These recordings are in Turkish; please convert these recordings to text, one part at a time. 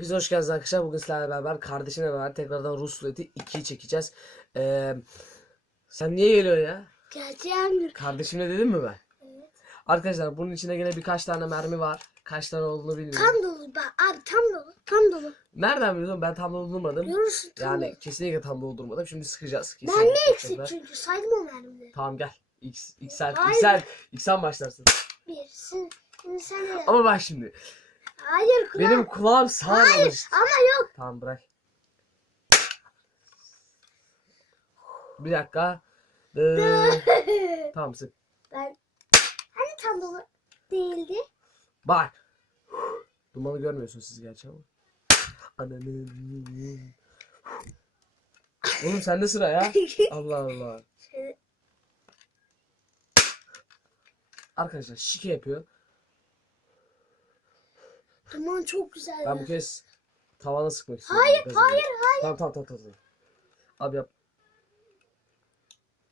Hepinize hoş geldiniz arkadaşlar. Bugün sizlerle beraber kardeşimle beraber tekrardan Rus ruleti 2'yi çekeceğiz. Ee, sen niye geliyorsun ya? Geleceğim. Kardeşimle dedim mi ben? Evet. Arkadaşlar bunun içinde gene birkaç tane mermi var. Kaç tane olduğunu bilmiyorum. Tam dolu bak abi tam dolu. Tam dolu. Nereden biliyorsun? Ben tam doldurmadım. Görürsün tam Yani dolu. kesinlikle tam doldurmadım. Şimdi sıkacağız. Ben Kesinlikle ne eksik çünkü saydım o mermileri. Tamam gel. X, X sen, Hayır. X sen, X sen başlarsın. Bir, sen, sen de. Ama bak şimdi. Hayır kulağım. Benim kulağım sağırmamış. Ama yok. Tamam bırak. Bir dakika. Tamam sık. ben hani tam dolu değildi. Bak. Dumanı görmüyorsunuz siz gerçi ama. Ananı. Oğlum sende sıra ya. Allah Allah. Şöyle, Arkadaşlar şike yapıyor. Duman çok güzel. Ben bu kez tavana sıkmak istiyorum. Hayır, Gaza hayır, gelip. Tamam tamam tamam tamam. Abi yap.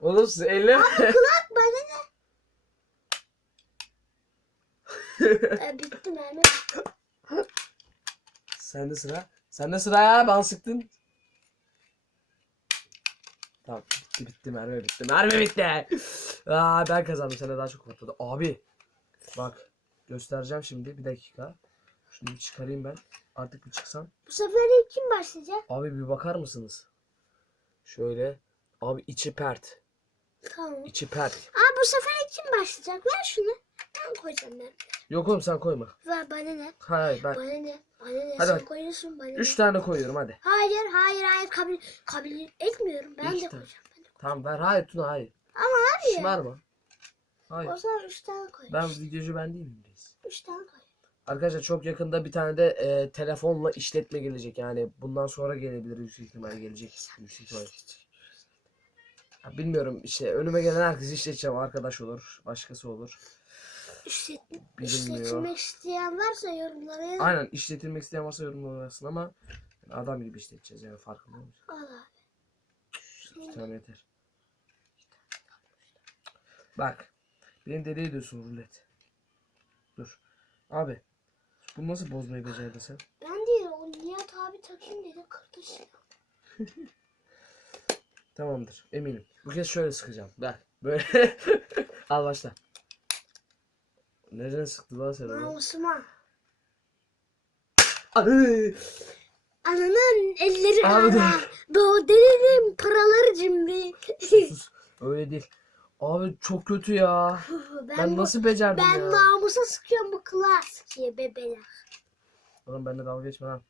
Oğlum siz elle. Kulak bana ne? e, bitti mermi. Sende sıra. Sende sıra ya ben sıktın. Tamam bitti bitti mermi bitti. Mermi bitti. Aa, ben kazandım sana daha çok patladı. Abi bak göstereceğim şimdi bir dakika. Şunu bir çıkarayım ben. Artık bir çıksam. Bu sefer ilk kim başlayacak? Abi bir bakar mısınız? Şöyle. Abi içi pert. Tamam. içi pert. Aa bu sefer ilk kim başlayacak? Ver şunu. Ben koyacağım ben. Yok oğlum sen koyma. Ver bana ne? Hayır ben. Bana ne? Bana ne? Hadi Sen bak. koyuyorsun bana Üç ne? tane koyuyorum hadi. Hayır hayır hayır kabul, kabul etmiyorum. Ben İki de tane. koyacağım. Ben de Tamam ver. Hayır Tuna hayır. Ama abi. Şımarma. Hayır. O zaman üç tane koy. Ben videocu ben değilim reis. Üç tane koy. Arkadaşlar çok yakında bir tane de e, telefonla işletme gelecek. Yani bundan sonra gelebilir yüksek ihtimal gelecek. Yüksek ihtimal. Ya bilmiyorum işte önüme gelen herkesi işleteceğim. Arkadaş olur, başkası olur. İşlet, Bilinmiyor. işletmek isteyen varsa yorumlara yazın. Aynen işletilmek isteyen varsa yorumlar arasın ama yani adam gibi işleteceğiz yani farkında mısın? Al abi. Bir tane yeter. Bak. Benim deli ediyorsun rulet. Dur. Abi. Bunu nasıl bozmayı becerdin sen? Ben değil o Nihat abi takayım dedi kırdı. Tamamdır. Eminim. Bu kez şöyle sıkacağım. Bak. Böyle. Al başla. Nereden sıktı lan sen onu? Namusuma. Anı! Ananın elleri Abi kara. Bu delinin paraları cimri. Öyle değil. Abi çok kötü ya. ben Ben bu- nasıl becerdim Ben ya? namusa sıkıyorum bu kulağa sıkıyor bebeler. Oğlum benimle dalga geçme lan.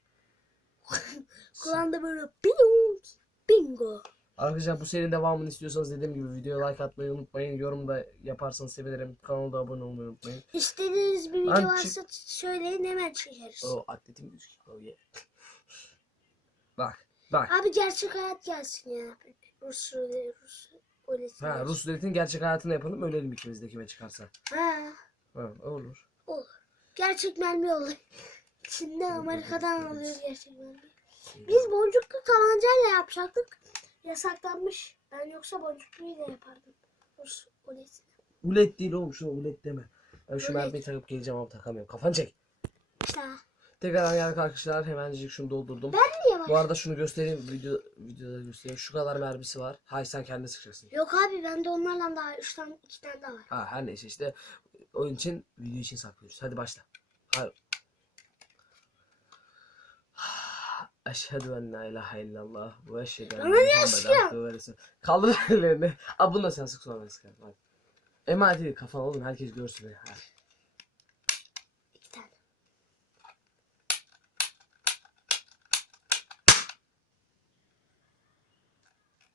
Kulağında böyle bingo. Bingo. Arkadaşlar bu serinin devamını istiyorsanız dediğim gibi videoya like atmayı unutmayın. Yorum da yaparsanız sevinirim. Kanala abone olmayı unutmayın. İstediğiniz bir video çık- varsa söyleyin hemen çekeriz. O atletim gözüküyor. Oh yeah. Bak. Bak. Abi gerçek hayat gelsin ya. Rus Rus polisi. Ha, Rus devletinin gerçek hayatını yapalım. Ölelim ikimiz de kime çıkarsa. Ha, Ha, olur. olur. Gerçek mermi olur. Şimdi Amerika'dan alıyoruz gerçek mermi. Biz boncuklu tabancayla yapacaktık. Yasaklanmış. Ben yoksa boncukluyla yapardım. Rus polisi. Ulet değil oğlum şuna ulet deme. Ben şu Ulet. mermiyi takıp geleceğim ama takamıyorum. Kafan çek. İşte Tekrar geldik arkadaşlar. Hemencik şunu doldurdum. ben niye var? Bu arada şunu göstereyim. Video, videoda göstereyim. Şu kadar mermisi var. Hayır sen kendi sıkacaksın. Yok abi bende onlarla daha üç tane iki tane daha var. Ha her neyse işte. Oyun için video için saklıyoruz. Hadi başla. Hayır. Eşhedü en la ilahe illallah ve eşhedü niye Muhammeden. Kaldır ellerini. Abi bunu da sen sık sonra. Hadi. Emanet değil kafana oğlum herkes görsün. Hadi. İki tane.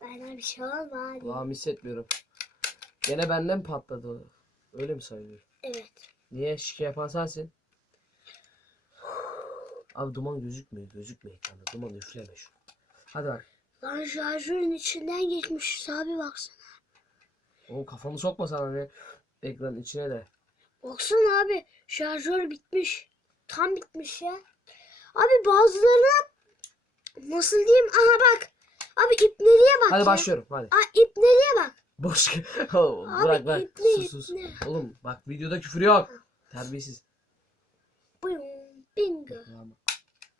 Bana bir şey olmadı. Kulağımı hissetmiyorum. Gene benden patladı. o. Öyle mi sayılıyor? Evet. Niye? Şike yapan sensin. Abi duman gözükmüyor. Gözükmüyor ekranda. Duman üfleme şunu. Hadi bak. Lan şarjörün içinden geçmiş. Abi baksana. Oğlum kafanı sokma sen hani ekranın içine de. Baksana abi. Şarjör bitmiş. Tam bitmiş ya. Abi bazılarına nasıl diyeyim? Aha bak. Abi ipneliğe bak Hadi ya. başlıyorum hadi. Aa ipneliğe bak. Boş. Abi bırak bırak. ipne, Sus sus. ipne. Oğlum bak videoda küfür yok. Terbiyesiz. Bingo.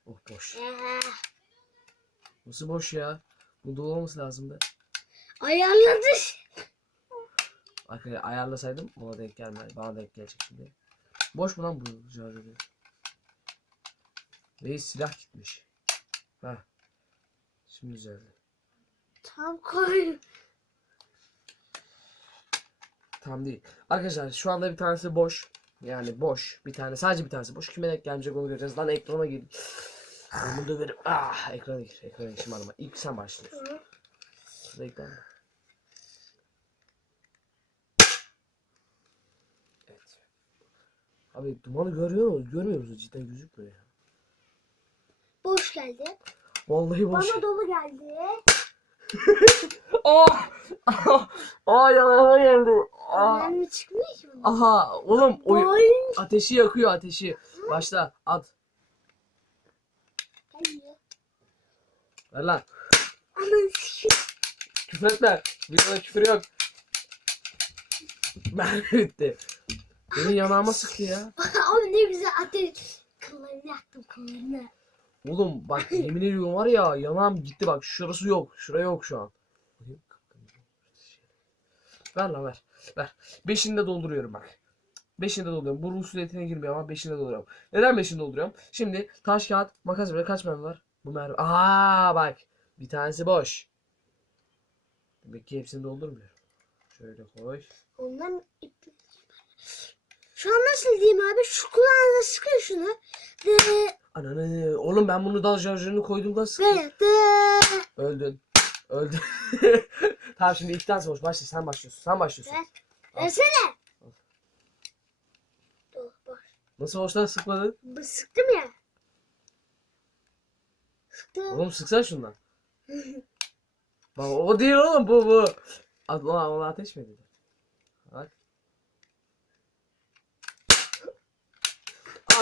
Oh boş. Ee, Nasıl boş ya? Bu dolu olması lazımdı. ayarladı. Arkadaşlar ayarlasaydım ona denk gelmez. Bana denk gelecek şimdi. Boş mu lan bu şarjörü? Reis silah gitmiş. Heh. Şimdi düzeldi. Tam koy. Tam değil. Arkadaşlar şu anda bir tanesi boş. Yani boş. Bir tane sadece bir tanesi boş. Kime denk gelmeyecek onu göreceğiz. Lan ekrana gir. Bunu döverim. Ah ekrana gir. Ekrana gir. Şımarma. İlk sen başlıyorsun. Reklam. Evet. Abi dumanı görüyor musunuz? Görmüyor musunuz? Cidden gözükmüyor ya. Boş geldi. Vallahi boş. Bana dolu geldi. Ah! Ah yanağıma geldi. Ah! Önemli çıkmıyor ki bunun. Aha oğlum o Boy. ateşi yakıyor ateşi. Başla at. Geliyor. Ver lan. Sikeyim. Küfür etme. Videoda küfür yok. Mermi bitti. Beni yanağıma sıktı ya. Abi ne güzel ateş. Kıllarını yaktım kıllarını. Oğlum bak yemin ediyorum var ya yanağım gitti bak şurası yok. Şura yok şu an. Ver lan ver. Ver. Beşini de dolduruyorum bak. Beşini de dolduruyorum. Bu Rus etine girmiyor ama beşini de dolduruyorum. Neden beşini dolduruyorum? Şimdi taş kağıt makas böyle kaç mermi var? Bu mermi. Aa bak. Bir tanesi boş. Demek ki hepsini doldurmuyorum. Şöyle koy. Ondan. Şu an nasıl diyeyim abi? Şu kulağına sıkıyor şunu. De, Ananı. Oğlum ben bunu dal şarjörünü koydum da sıktım. Öldün. Öldün. tamam şimdi tanesi boş. Başla sen başlıyorsun. Sen başlıyorsun. Al. Versene. Dur bak. Nasıl boştan sıkmadın? Bu sıktım ya. Sıktım. Oğlum sıksana şundan. Bak o değil oğlum bu bu. Allah Allah ateş mi dedi? Bak.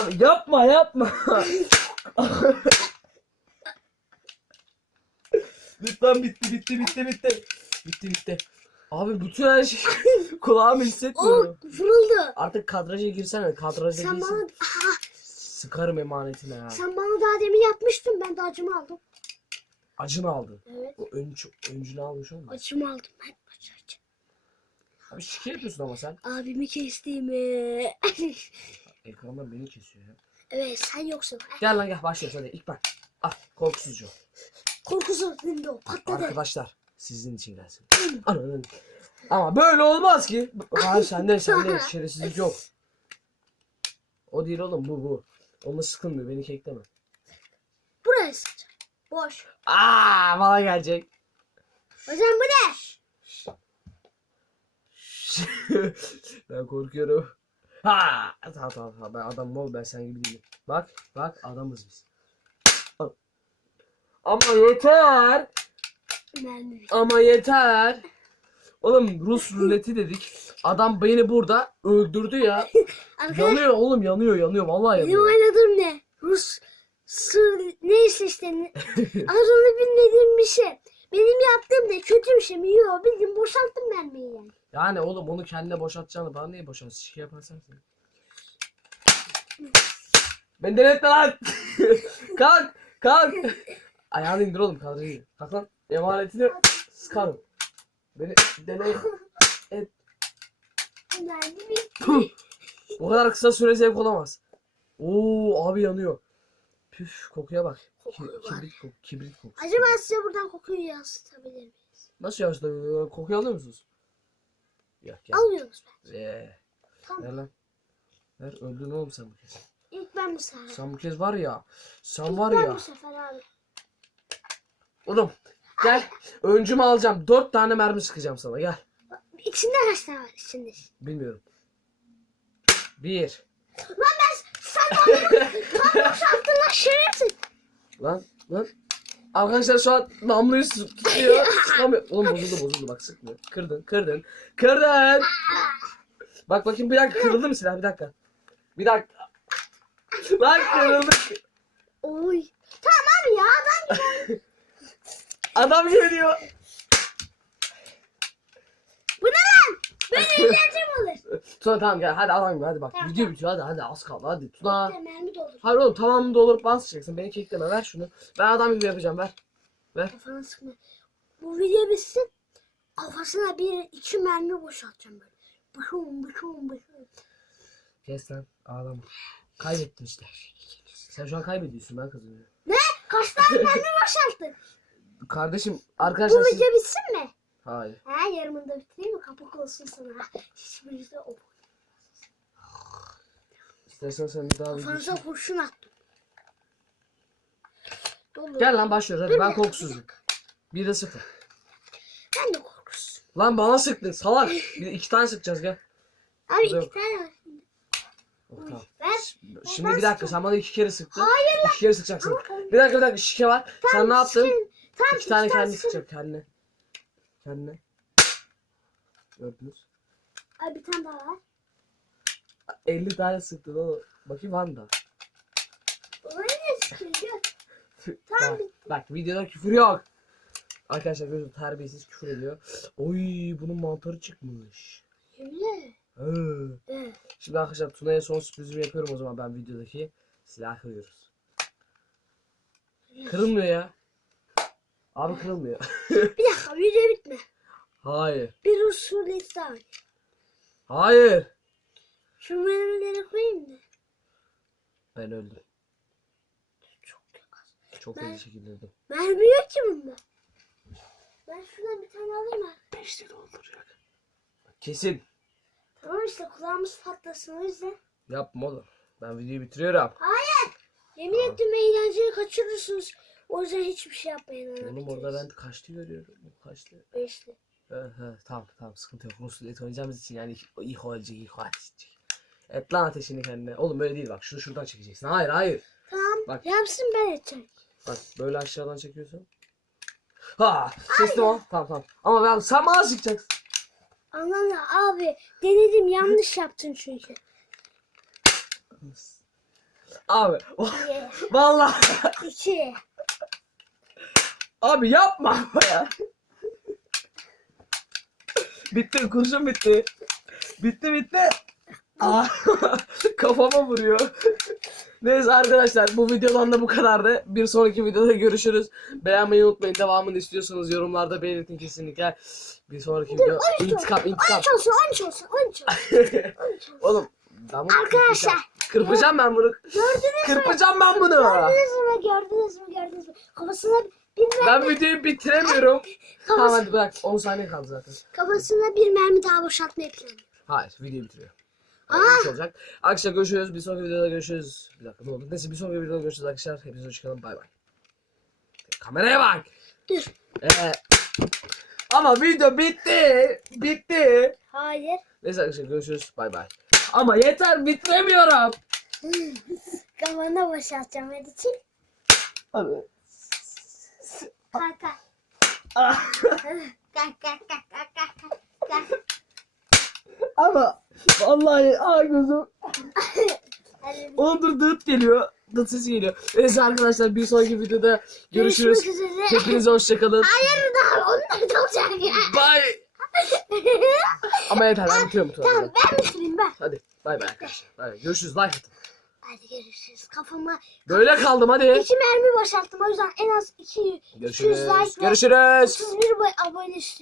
Abi yapma yapma. Lütfen bitti bitti bitti bitti. Bitti bitti. Abi bütün her şey kulağımı Oh hissetmiyorum. vuruldu. Artık kadraja girsene. Kadraja Sen değilsin. bana, Aha, Sıkarım emanetine ha. sen bana daha demin yapmıştın. Ben de acımı aldım. Acı mı aldın? Evet. O ön, öncünü almış olma. Acımı aldım ben. Acı acı. Abi şike yapıyorsun ama sen. Abimi kestiğimi. Ekrandan beni kesiyor ya. evet sen yoksun. Gel lan gel başlıyoruz hadi ilk bak. Ah korkusuzcu. Korkusu dindi o patladı. Arkadaşlar sizin için gelsin. Ananın. Ama böyle olmaz ki. Hayır sende sende şerefsizlik yok. O değil oğlum bu bu. Onunla sıkılmıyor beni kekleme. Buraya sıkacak. Boş. Aa bana gelecek. Hocam bu ne? ben korkuyorum. Ha tamam tamam tamam ben adamım ol ben sen gibi değilim. Bak bak adamız biz. Ama yeter. Ama yeter. Oğlum Rus ruleti dedik. Adam beni burada öldürdü ya. Arkadaşlar yanıyor oğlum yanıyor yanıyor vallahi benim yanıyor. oynadığım ne? Rus sır neyse işte ne- adını bilmediğim bir şey. Benim yaptığım da kötü bir şey mi? Yok bildiğin boşalttım mermiyi yani. Yani oğlum onu kendine boşaltacağını bana niye boşalt? Şey yaparsan sen. Ben denetme lan. kalk kalk. Ayağını indir oğlum kadrajı. Kalk lan. Emanetini sıkarım. Beni deney. Bir Puh. O kadar kısa süre zevk olamaz. Oo abi yanıyor. Püf kokuya bak. Kibrit, koku, kibrit kokusu. Acaba size buradan kokuyu yansıtabilir miyim? Nasıl yansıtabiliyor? Kokuyu alıyor musunuz? Gel. Alıyoruz ben. Ee, Tamam. ver lan. Ver öldün oğlum sen bu kez. İlk ben bu sefer. Sen bu kez var ya. Sen İlk var ben ya. bu sefer abi. Oğlum gel. Öncümü alacağım. Dört tane mermi sıkacağım sana gel. İçinde kaç tane var içinde? Bilmiyorum. Bir. Sen bana boşalttın lan şerefsiz. Lan lan. Arkadaşlar şu an namluyu tutuyor. Sıkamıyor. Oğlum bozuldu bozuldu bak sıkmıyor. Kırdın kırdın. Kırdın. Bak bakayım bir dakika kırıldı mı silah bir dakika. Bir dakika. Lan kırıldı. Oy. Tamam ya adam Adam geliyor. Bu ne lan? Eğlencem olur. Tuna tamam gel hadi gibi hadi bak. Tamam, Video bitiyor hadi hadi az kaldı hadi Tuna. Mermi doldur. Hayır oğlum tamamını doldurup basacaksın. Beni kekleme ver şunu. Ben adam gibi yapacağım ver. Kafanı sıkma. Bu video bitsin. Kafasına bir iki mermi boşaltacağım böyle. Bışum bışum bışum. Kes lan ağlama. Kaybettin işte. Sen şu an kaybediyorsun ben kazanıyorum. Kaç tane mermi boşalttın? Kardeşim Bu arkadaşlar siz... video bitsin mi? Hayır. Ha yarımını da bitireyim mi? Kapak olsun sana. Hiçbirisi de o. İstersen sen bir daha bir Kafanıza kurşun attım. Dolu. Gel lan başlıyoruz hadi Dur ben bir- korkusuzum. Bir de sıfır. Ben de korkusuzum. Lan bana sıktın salak. Bir de iki tane sıkacağız gel. Abi Dur. iki tane var. Oh, tamam. Ver. Şimdi ben bir dakika sen bana iki kere sıktın. Hayır İki kere sıkacaksın. Ama- Bir dakika bir dakika şike var. sen ne yaptın? Tamam, İki tane kendi sıkacak kendine. Kendine. Gördünüz. Abi bir tane daha var. 50 tane sıktın oğlum. Bakayım var mı daha? Oraya ne sıkıyor? Tamam. Bak, bak videoda küfür yok. Arkadaşlar gözüm terbiyesiz küfür ediyor. Oy bunun mantarı çıkmış. Yemin. Evet. Şimdi arkadaşlar Tuna'ya son sürprizimi yapıyorum o zaman ben videodaki. Silah kırıyoruz. Kırılmıyor ya. Abi kırılmıyor. Bir dakika video bitme. Hayır. Bir daha var. Hayır. Şu mermileri koyayım da. Ben öldüm. Çok yakın. Çok Ben- hızlı şekilde yok ki bunda. Ben şuradan bir tane alayım mı? İşte dolduracak. Kesin. Tamam işte kulağımız patlasın o yüzden. Yapma oğlum. Ben videoyu bitiriyorum. Yemin ettim eğlenceyi kaçırırsınız. O yüzden hiçbir şey yapmayın. Oğlum orada ben kaçtı görüyorum. Kaçtı. Beşli. He tamam tamam sıkıntı yok. Rusulet oynayacağımız için yani iyi olacak iyi olacak. Et lan ateşini kendine. Oğlum böyle değil bak şunu şuradan çekeceksin. Hayır hayır. Tamam. Bak. Yapsın ben edeceğim. Bak böyle aşağıdan çekiyorsun. Ha kestim o. Tamam tamam. Ama ben sen bana sıkacaksın. Anladın abi. Denedim yanlış yaptın çünkü. Abi vallahi iki. Abi yapma ya. bitti kurşun bitti. Bitti bitti. Aa, kafama vuruyor. Neyse arkadaşlar bu videodan da bu kadardı. Bir sonraki videoda görüşürüz. Beğenmeyi unutmayın. Devamını istiyorsanız yorumlarda belirtin kesinlikle. Bir sonraki video intikam intikam. 13 olsun 13 olsun 13 olsun. 13 olsun. Oğlum bunu Arkadaşlar. kırpacağım. Ben bunu. Gördünüz mü? Kırpacağım ben bunu. Gördünüz mü? Gördünüz mü? Gördünüz mü? Kafasına Ben videoyu bitiremiyorum. tamam kafası- hadi bırak. 10 saniye kaldı zaten. kafasına bir mermi daha boşaltmayı planlıyor. Hayır videoyu bitiriyorum. Aa! Aa. olacak. Arkadaşlar görüşürüz. Bir sonraki videoda görüşürüz. Bir dakika ne oldu? Neyse bir sonraki videoda görüşürüz arkadaşlar. Hepinize hoşçakalın. Bay bay. Kameraya bak. Dur. Ee, ama video bitti. Bitti. Hayır. Neyse arkadaşlar görüşürüz. Bay bay. Ama yeter bitiremiyorum. Kafana boşaltacağım. Hadi çık. Abi. Kalk kalk. Ah, Kalk kalk kalk kalk kalk. Kalk. ama vallahi aa gözüm. Hadi. Oğlum dur dıt geliyor. Dıt sesi geliyor. Neyse arkadaşlar bir sonraki videoda görüşürüz. Görüşmek üzere. Hepinize hoşçakalın. Hayır daha onlar da olacak ya. Bye. Ama yeter ben bitiriyorum bu tamam ben bitireyim ben. Hadi bay bay arkadaşlar. Bay bay. Görüşürüz. Like atın. Hadi görüşürüz. Kafama Böyle kaldım hadi. iki mermi boşalttım. O yüzden en az iki, 200 Görüşürüz. like ve Görüşürüz. 31 abone istiyorum.